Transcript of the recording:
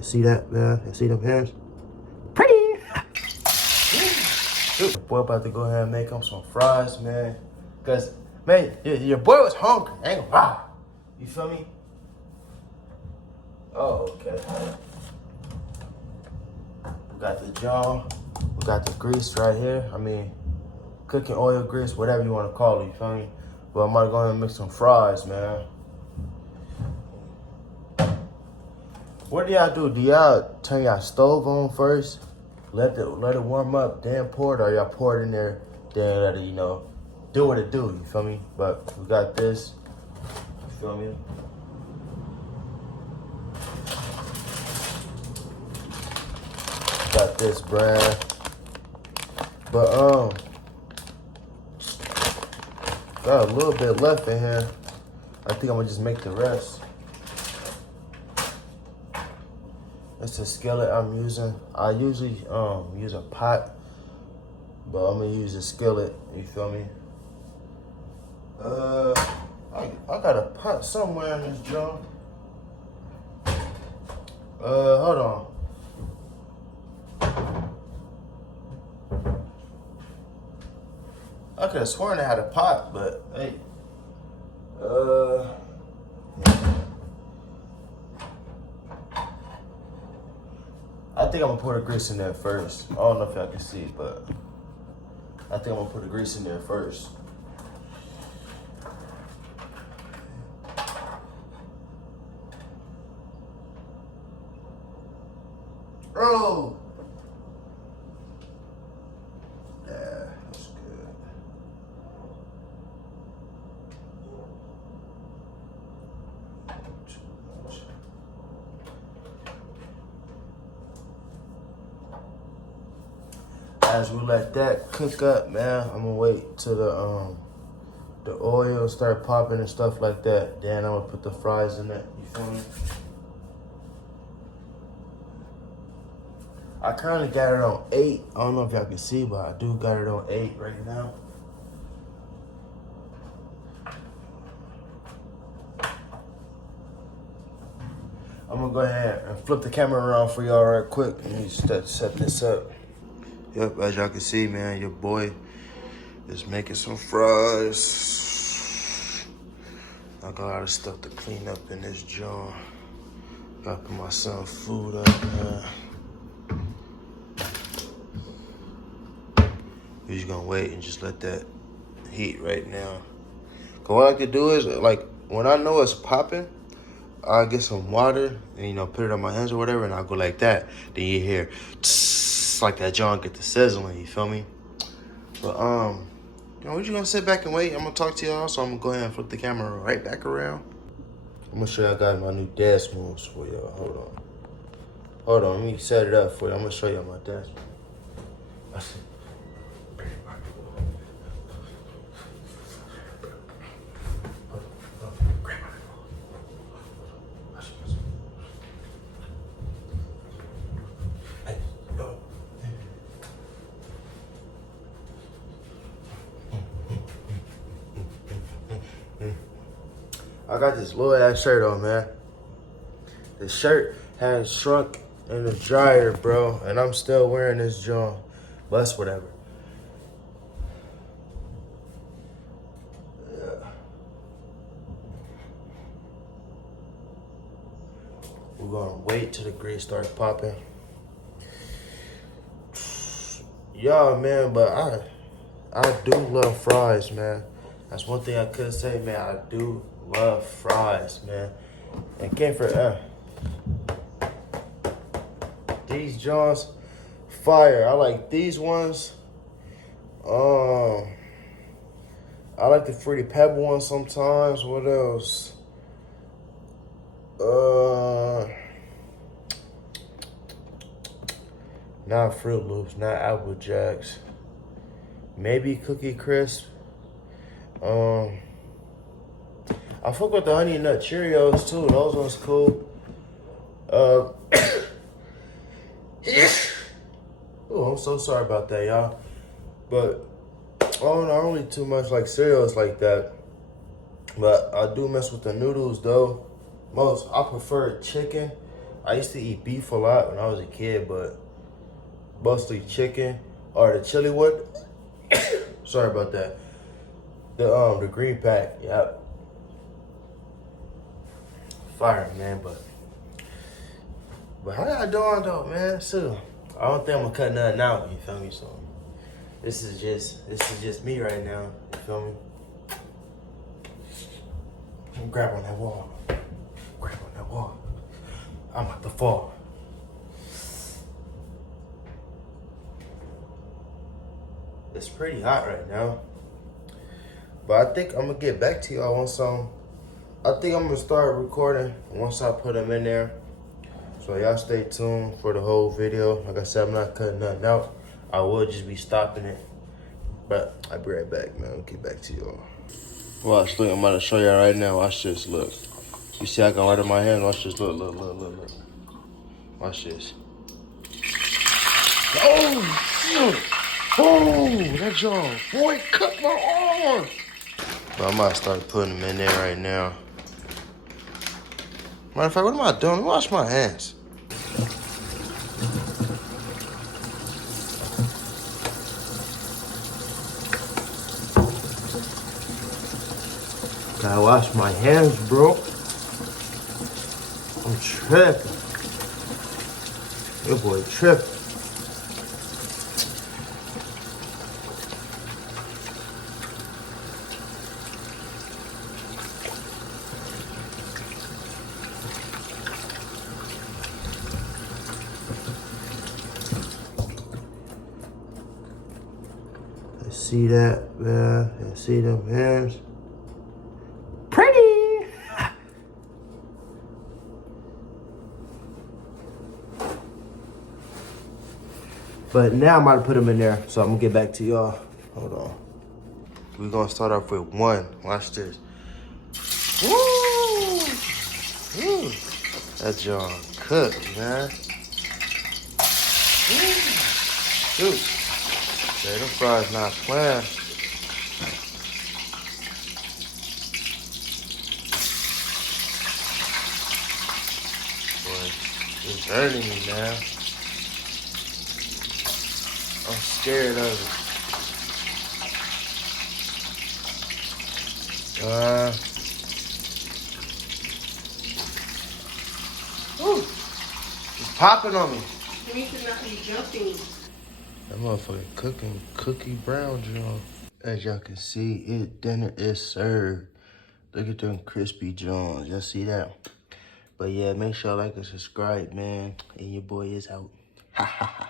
See that, man? You see them hands? Pretty. Boy, about to go ahead and make him some fries, man. Cause, man, your boy was hungry. I ain't gonna lie. You feel me? Oh, okay. We got the jaw. We got the grease right here. I mean, cooking oil grease, whatever you want to call it. You feel me? But I'm gonna go ahead and make some fries, man. What do y'all do? Do y'all turn y'all stove on first? Let it warm up, then pour it, or y'all pour it in there, then let it, you know, do what it do, you feel me? But we got this, you feel me? Got this brand. But got a little bit left in here. I think I'm gonna just make the rest. It's a skillet I'm using. I usually use a pot, but I'm gonna use a skillet, you feel me? I got a pot somewhere in this jar. Hold on. I could have sworn I had a pot, but hey. I think I'm gonna pour the grease in there first. I don't know if y'all can see, but I think I'm gonna put the grease in there first. Oh! Yeah, that's good. As we let that cook up, man, I'm gonna wait till the oil start popping and stuff like that. Then I'm gonna put the fries in it. You feel me? I currently got it on 8. I don't know if y'all can see, but I do got it on 8 right now. I'm gonna go ahead and flip the camera around for y'all right quick. Let me set this up. Yep, as y'all can see, man, your boy is making some fries. I got a lot of stuff to clean up in this jar. Gotta put my son food up, man. We're just gonna wait and just let that heat right now. Cause what I could do is, like, when I know it's popping, I'll get some water and, you know, put it on my hands or whatever, and I'll go like that. Then you hear tss, like that jar get the sizzling, you feel me? But, you know, we're just gonna sit back and wait. I'm gonna talk to y'all, so I'm gonna go ahead and flip the camera right back around. I'm gonna show y'all guys my new dance moves for y'all. Hold on, let me set it up for you. I'm gonna show y'all my dance moves. I got this little ass shirt on, man. The shirt has shrunk in the dryer, bro, and I'm still wearing this joint. But that's whatever. Yeah. We're gonna wait till the grease starts popping. Y'all, man, but I do love fries, man. That's one thing I could say, man. I do love fries, man. And came for these jaws, fire. I like these ones. I like the Fruity Pebble ones sometimes. What else? Not Fruit Loops, not Apple Jacks. Maybe Cookie Crisp. I fuck with the Honey Nut Cheerios too. Those ones cool. Oh, I'm so sorry about that, y'all. But oh, not really too much like cereals like that. But I do mess with the noodles though. I prefer chicken. I used to eat beef a lot when I was a kid, but mostly chicken or the chili one. Sorry about that. The green pack, yep. Fire, man, but how y'all doing though, man? So I don't think I'm gonna cut nothing out, you feel me? So this is just me right now, you feel me? Grab on that wall. Grab on that wall. I'm about to fall. It's pretty hot right now. But I think I'm gonna get back to y'all on some. I think I'm gonna start recording once I put them in there. So y'all stay tuned for the whole video. Like I said, I'm not cutting nothing out. I will just be stopping it. But I'll be right back, man. I'll get back to y'all. Watch, look, I'm about to show y'all right now. Watch this, look. You see I got right in my hand? Watch this, look. Watch this. Oh, that jaw. Boy, cut my arm. But I might start putting them in there right now. Matter of fact, what am I doing? Wash my hands. Gotta wash my hands, bro. I'm tripping. Your boy tripping. See that, man? You see them hands? Pretty! But now I'm about to put them in there, so I'm gonna get back to y'all. Hold on. We're gonna start off with one. Watch this. Woo! Woo! That John cooked, man. Woo! Shoot. Yeah, them fries not playing. Boy, it's hurting me, man. I'm scared of it. Woo! It's popping on me. You should not be jumping. That motherfucker cooking cookie brown, John. As y'all can see, dinner is served. Look at them crispy Johns. Y'all see that? But yeah, make sure y'all like and subscribe, man. And your boy is out. Ha ha ha.